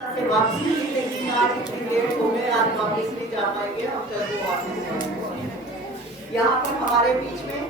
से वापसी हुई, लेकिन आज इतनी लेट हो गए, आज वापस नहीं जा पाएंगे हम। कल वो वापस यहाँ पर हमारे बीच में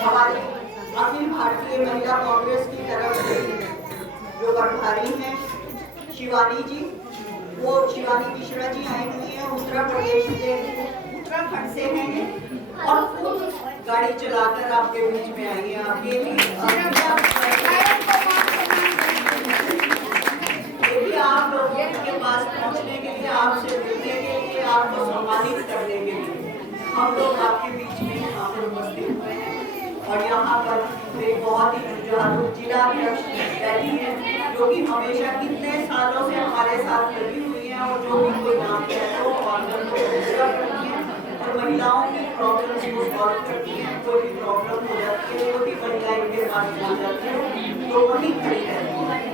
हमारी अखिल भारतीय महिला कांग्रेस की तरफ से जो प्रभारी हैं शिवानी जी, वो शिवानी मिश्रा जी आई हुई है। उत्तर प्रदेश से, उत्तराखंड से हैं और खुद गाड़ी चलाकर आपके बीच में आई है। आपके आप लोगों के पास पहुंचने के लिए, आपसे मिलने के लिए, आपको सम्मानित करने के लिए हम लोग आपके बीच में यहाँ पर उपस्थित हुए हैं। और यहाँ पर एक बहुत ही जुझारू जिला अध्यक्ष बैठी है, जो कि हमेशा कितने सालों से हमारे साथ लगी हुई है और जो भी कोई काम है वो ऑर्गन को पूरा करती है और महिलाओं की प्रॉब्लम को सॉल्व करती है। कोई भी प्रॉब्लम हो जाती है, कोई भी महिला इनके पास हो जाती है तो वही खड़ी रहती है।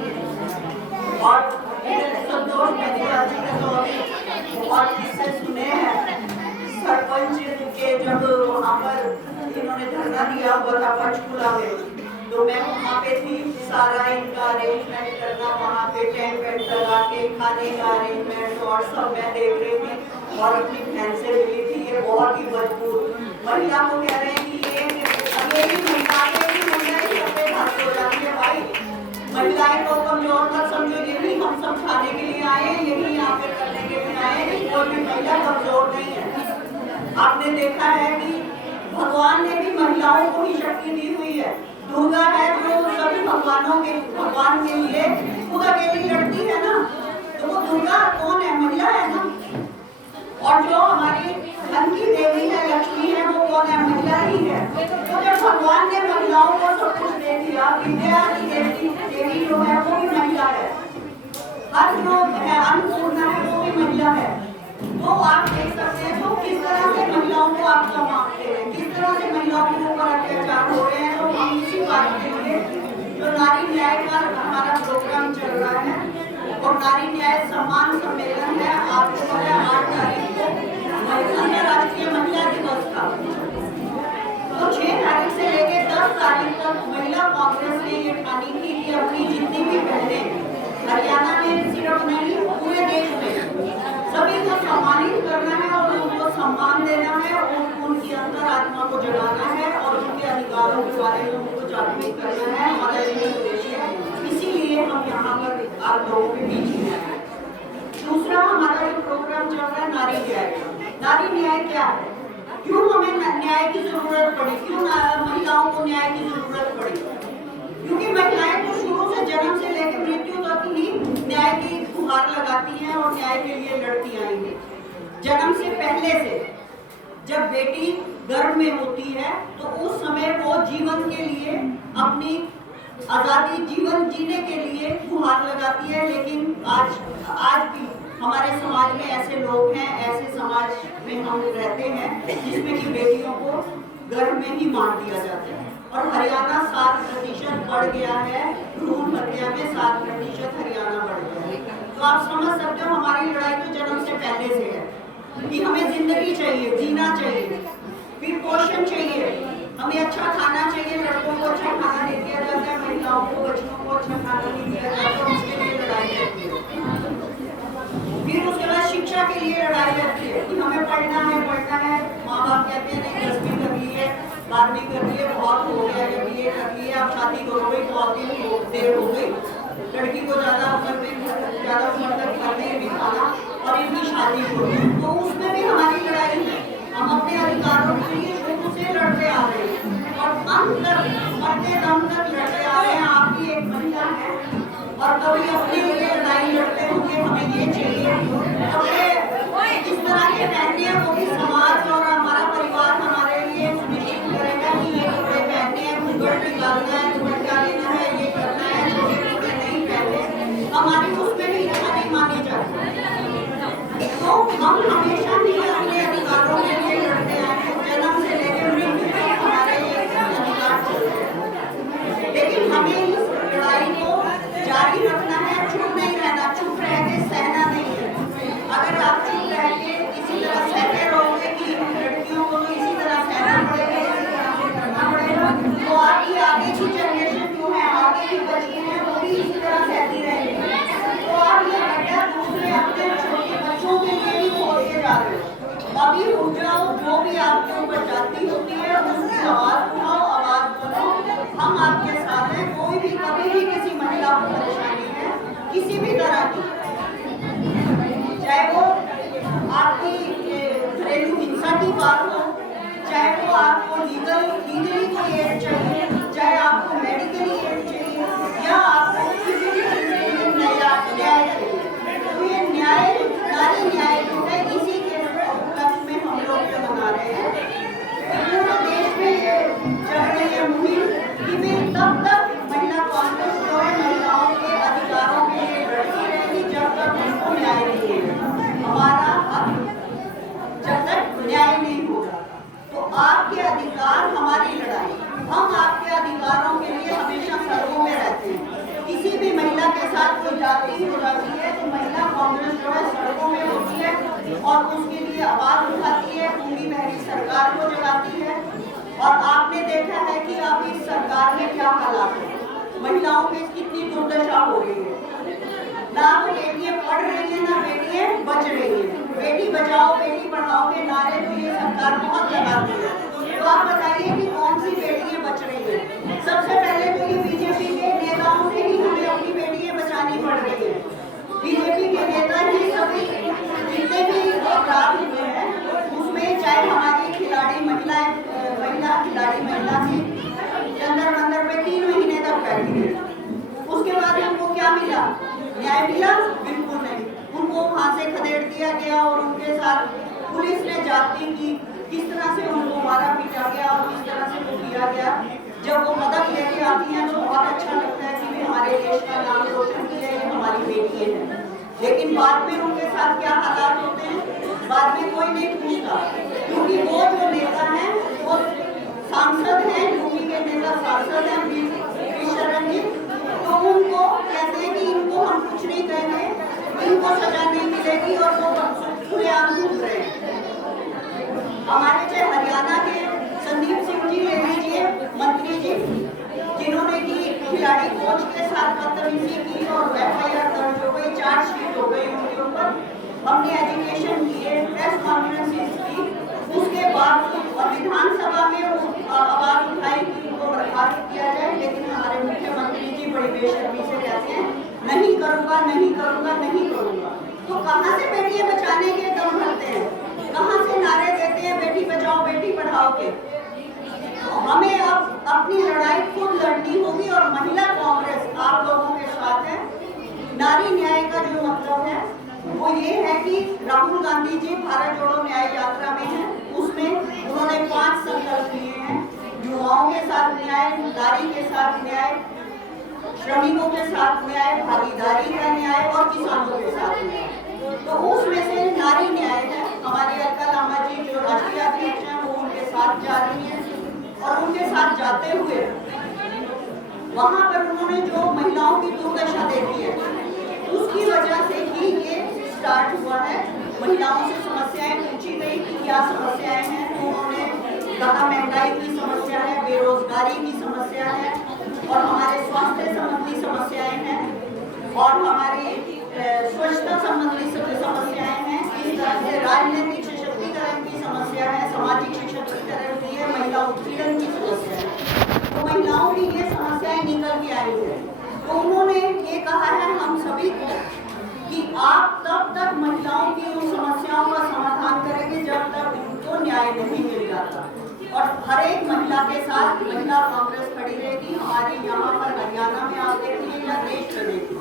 और संतोष मेहता जी का तो बहुत किस्से सुने हैं। सरपंच के जब वहाँ पर इन्होंने धरना दिया हुआ था पंचकुला में, तो मैं वहाँ पे थी। सारा इनका अरेंजमेंट करना, वहाँ पे टेंट वेंट लगा के खाने का अरेंजमेंट और सब मैं देख रही थी और अपनी बहन से मिली थी। ये बहुत ही मजबूत महिला को कह रहे हैं कि ये अकेली महिला ही अपने हाथ हो जाती है। भाई महिलाएं को कमजोर मत समझो, यही हम समझाने के लिए आए, यही यहाँ पे करने के लिए आए कि कोई भी महिला कमजोर नहीं है। आपने देखा है कि भगवान ने भी महिलाओं को ही शक्ति दी हुई है। दुर्गा है जो सभी भगवान के लिए खुद अकेली लड़ती है ना, तो वो दुर्गा कौन है? महिला है ना। और जो हमारी धन की देवी है, लक्ष्मी है, वो कौन है? महिला ही है। तो जब भगवान ने महिलाओं को सब कुछ दे दिया, विद्या की देवी जो है वो भी महिला है, हर जो है अन्नपूर्णा है वो भी महिला है। तो आप देख सकते हैं तो किस तरह से महिलाओं को आप मानते हैं, किस तरह से महिलाओं के ऊपर अत्याचार हो रहे हैं। तो हम इसी बात के लिए जो नारी न्याय का हमारा प्रोग्राम चल रहा है और नारी न्याय सम्मान सम्मेलन है, आपको पता है 8 तारीख को अंतर्राष्ट्रीय महिला दिवस का। तो 6 तारीख से लेकर 10 तारीख तक महिला कांग्रेस ने ये ठानी की कि अपनी जितनी भी बहनें हरियाणा में सिर्फ नहीं पूरे देश में सभी को सम्मानित करना है और उनको सम्मान देना है और उनकी अंतर आत्मा को जगाना है और उनके अधिकारों के बारे में उनको जागरूक करना है। हमारा यही उद्देश्य है, इसीलिए हम यहाँ पर आप लोगों के बीच में हैं। दूसरा हमारा जो प्रोग्राम चल रहा है नारी न्याय। नारी न्याय क्या है? क्यों हमें न्याय की जरूरत पड़ी? क्यों महिलाओं को न्याय की जरूरत पड़ी? क्योंकि महिलाएं तो शुरू से जन्म से लेकर मृत्यु तक ही न्याय की गुहार लगाती हैं और न्याय के लिए लड़ती आई हैं। जन्म से पहले से जब बेटी गर्भ में होती है तो उस समय वो जीवन के लिए, अपनी आजादी जीवन जीने के लिए गुहार लगाती है। लेकिन आज भी हमारे समाज में ऐसे लोग हैं, ऐसे समाज में हम रहते हैं जिसमें कि बेटियों को गर्भ में ही मार दिया जाता है। और हरियाणा 7% बढ़ गया है, भ्रूण हत्या में 7% हरियाणा बढ़ गया है। तो आप समझ सकते हो हमारी लड़ाई तो जन्म से पहले से है कि हमें जिंदगी चाहिए, जीना चाहिए, फिर पोषण चाहिए, हमें अच्छा खाना चाहिए। लड़कों को अच्छा खाना नहीं दिया जाता है, महिलाओं को, बच्चों को अच्छा खाना नहीं दिया जाता, उसके लिए लड़ाई रहती है। फिर उसके बाद शिक्षा के लिए लड़ाई रहती है कि हमें पढ़ना है। माँ बाप कहते हैं नहीं 10वीं कर ली है, 12वीं कर ली है, बहुत हो गया, जब BA कर ली है, आप शादी करोगे, बहुत देर हो गई। लड़की को ज़्यादा उम्र तक घर में बिताना और इनकी शादी हो, तो उसमें भी हमारी लड़ाई है। हम अपने अधिकारों के लिए शुरू से लड़ते आ रहे हैं और अंत तक, मरते दम तक लड़ते आ रहे हैं। आप भी एक महिला है और कभी अपने लिए लड़ाई लड़ते होंगे, हमें ये चाहिए, कपड़े इस तरह के पहनने हैं, वो भी समाज और हमारा परिवार हमारे लिए सुनिश्चित करेगा कि ये कपड़े पहनने हैं, घूंघट निकालना है, दुपट्टा लेना है, ये करना है, छोटे कपड़े नहीं पहनने। हमारी उसमें भी इच्छा नहीं मानी जाती। तो हम हमेशा ही अपने अधिकारों के लिए लड़ते आए हैं, जन्म से लेकर मृत्यु तक हमारे ये अधिकार चलते हैं। लेकिन हमें इस लड़ाई को जारी रखना है, चुप नहीं रहना, चुप रह के सहना नहीं है। अगर आप चुप रह के इसी तरह सहते रहोगे कि लड़कियों को तो इसी तरह सहना पड़ेगा, इसी तरह से करना पड़ेगा, तो आपकी आगे की जनरेशन जो है, आगे की बच्चियां हैं, वो भी इसी तरह सहती रहेंगी। तो महिलाओं की कितनी दुर्दशा हो रही है। ना तो बेटियां पढ़ रही है, ना बेटियां बच रही है। बेटी बचाओ बेटी पढ़ाओ के नारे तो ये सरकार बहुत लगाती है। तो आप बताइए कि कौन सी बेटियां बच रही है। सबसे पहले तो ये बीजेपी के नेताओं से ही हमें अपनी बेटियां बचानी पड़ रही है। बीजेपी के नेता ही सभी जितने भी अपराध हुए हैं उसमें, चाहे हमारी महिला खिलाड़ी थी जंतर मंतर पे 3 महीने तक बैठी रही। उसके बाद उनको क्या मिला? न्याय मिला? बिल्कुल नहीं। उनको वहां से खदेड़ दिया गया और उनके साथ पुलिस ने जाती की, किस तरह से उनको मारा पीटा गया और किस तरह से वो किया गया। जब वो पदक लेके आती हैं तो बहुत अच्छा लगता है कि हमारे देश का नाम रोशन किया, ये हमारी बेटी है। लेकिन बाद में उनके साथ क्या हालात होते हैं बाद में कोई नहीं पूछता, क्योंकि वो जो नेता हैं वो सांसद हैं, यूपी के नेता सांसद हैं शरण जी, तो उनको कहते हैं कि इनको हम कुछ नहीं कहेंगे, इनको सजा नहीं मिलेगी और वो खुलेआम घूम रहे हैं। हमारे चाहे हरियाणा के संदीप सिंह जी ले लीजिए, मंत्री जी, जिन्होंने की खिलाड़ी कोच के साथ बदतमीजी की और FIR दर्ज हो गई, चार्जशीट हो गई उनके ऊपर। हमने एजुकेशन किए, प्रेस कॉन्फ्रेंसेस की, उसके बाद विधानसभा में आवाज उठाई कि उनको बर्खास्त किया जाए, लेकिन हमारे मुख्यमंत्री जी बड़ी बेशर्मी से कहते हैं नहीं करूंगा नहीं करूंगा नहीं करूंगा। तो कहां से बेटियां बचाने के दम भरते हैं, कहां से नारे देते हैं बेटी बचाओ बेटी पढ़ाओ के। तो हमें अब अपनी लड़ाई खुद लड़नी होगी और महिला कांग्रेस आप लोगों के साथ है। नारी न्याय का जो मतलब है वो ये है कि राहुल गांधी जी भारत जोड़ो न्याय यात्रा में हैं, उसमें उन्होंने 5 संकल्प लिए हैं। युवाओं के साथ न्याय, नारी के साथ न्याय, श्रमिकों के साथ न्याय, भागीदारी का न्याय और किसानों के साथ न्याय। तो उसमें से नारी न्याय है। हमारी अलका लांबा जी जो राष्ट्रीय अध्यक्ष हैं वो उनके साथ जा रही हैं और उनके साथ जाते हुए वहां पर उन्होंने जो महिलाओं की दुर्दशा देखी है उसकी वजह से ही ये स्टार्ट हुआ है। महिलाओं से समस्याएं पूछी गई कि क्या समस्याएं हैं, तो उन्होंने कहा महंगाई की समस्या है, बेरोजगारी की समस्या है और हमारे स्वास्थ्य संबंधी समस्याएं हैं और हमारी स्वच्छता संबंधी समस्याएं हैं। इस तरह से राजनीतिक सशक्तिकरण की समस्या है, सामाजिक सशक्तिकरण की है, महिला उत्पीड़न की समस्या है। तो महिलाओं की ये समस्याएं निकल के आई है। तो उन्होंने ये कहा है हम सभी को कि आप तब तक महिलाओं की उन समस्याओं का समाधान करेंगे जब तक उनको न्याय नहीं मिल जाता। और हर एक महिला के साथ महिला कांग्रेस खड़ी रहेगी। हमारे यहाँ पर हरियाणा में आप देखिए या देश में देखिए,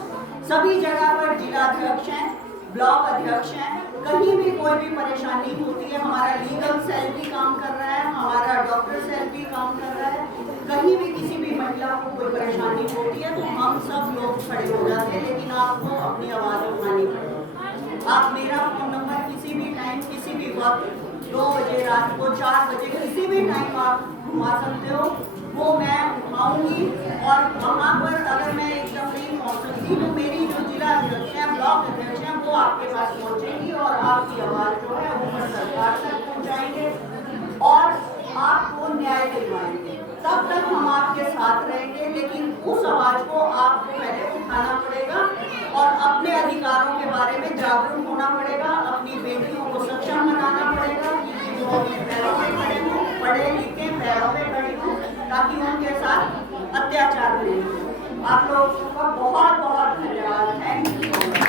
सभी जगह पर जिला अध्यक्ष हैं, ब्लॉक अध्यक्ष हैं, कहीं भी कोई भी परेशानी होती है, हमारा लीगल सेल भी काम कर रहा है, हमारा डॉक्टर सेल भी काम कर रहा है। कहीं भी किसी भी महिला को कोई परेशानी होती है तो हम सब लोग खड़े हो जाते हैं, लेकिन आपको अपनी आवाज उठानी पड़ेगी। आप मेरा फोन नंबर किसी भी टाइम किसी भी वक्त 2 बजे रात को 4 बजे किसी भी टाइम आप घुमा सकते हो, वो मैं उठाऊंगी। और वहाँ पर अगर मैं एकदम नहीं पहुँच सकती तो मेरी जो जिला अध्यक्ष हैं, ब्लॉक अध्यक्ष हैं, वो आपके पास पहुँचेंगी और आपकी आवाज़ जो है ऊपर सरकार तक पहुँचाएंगे और आपको न्याय दिलवाएंगे। तब तक हम आपके साथ रहेंगे, लेकिन उस आवाज़ को आपको पहले उठाना पड़ेगा और अपने अधिकारों के बारे में जागरूक होना पड़ेगा, अपनी बेटियों को सक्षम बनाना पड़ेगा कि वो अपने पैरों पे खड़े हों, पढ़े लिखे पैरों पे खड़े हों, ताकि उनके साथ अत्याचार नहीं हो। आप लोगों का बहुत बहुत धन्यवाद। Thank you.